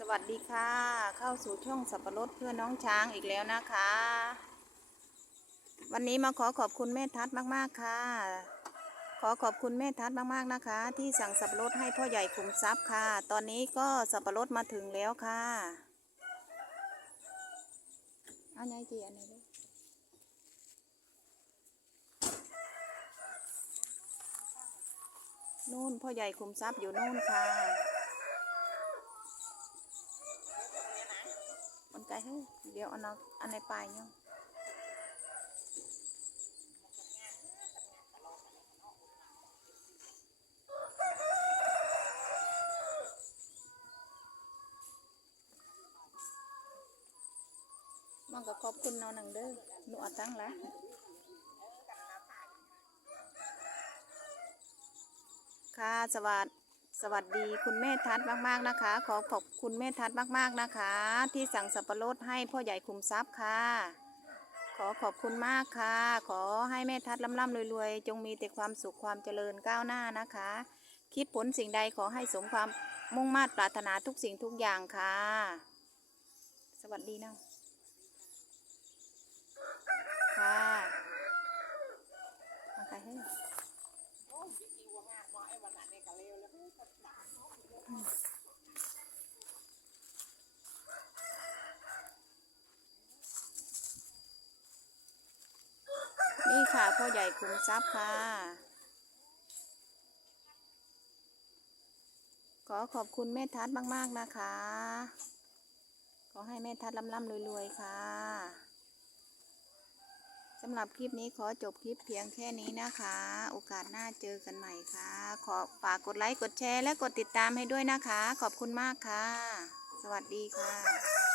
สวัสดีค่ะ เข้าสู่ช่องสับปะรดเพื่อน้องช้างอีกแล้วนะคะ วันนี้มาขอขอบคุณแม่ทัศน์มากๆค่ะ ขอขอบคุณแม่ทัศน์มากๆนะคะ ที่สั่งสับปะรดให้พ่อใหญ่ขุมทรัพย์ค่ะ ตอนนี้ก็สับปะรดมาถึงแล้วค่ะเอาไหนจีอันไหนลูกนู่นพ่อใหญ่ขุมทรัพย์อยู่นู่นค่ะ มัน ไกลเฮ้เดี๋ยวเอาเอาอันในปลายเนาะมันก็ขอบคุณนองหนังเด้อหนูอาตังละค่ะสวัสด สวัสดีคุณแม่ทัศน์มากๆนะคะ ขอขอบคุณแม่ทัศน์มากๆนะคะ ที่สั่งสับปะรดให้พ่อใหญ่คุมทรัพย์ค่ะ ขอขอบคุณมากค่ะ ขอให้แม่ทัศน์ร่ำๆรวยๆ จงมีแต่ความสุขความเจริญก้าวหน้านะคะ คิดผลสิ่งใดขอให้สมความมุ่งมา่ปรารถนาทุกสิ่งทุกอย่างค่ะ สวัสดีนะค่ะมาใครให้ นี่ค่ะพ่อใหญ่คุมทรัพย์ค่ะ ขอขอบคุณแม่ทัศน์มากๆนะคะ ขอให้แม่ทัศน์ร่ำๆรวยๆค่ะสำหรับคลิปนี้ขอจบคลิปเพียงแค่นี้นะคะ โอกาสหน้าเจอกันใหม่ค่ะ ขอฝากกดไลค์ กดแชร์ และกดติดตามให้ด้วยนะคะ ขอบคุณมากค่ะ สวัสดีค่ะ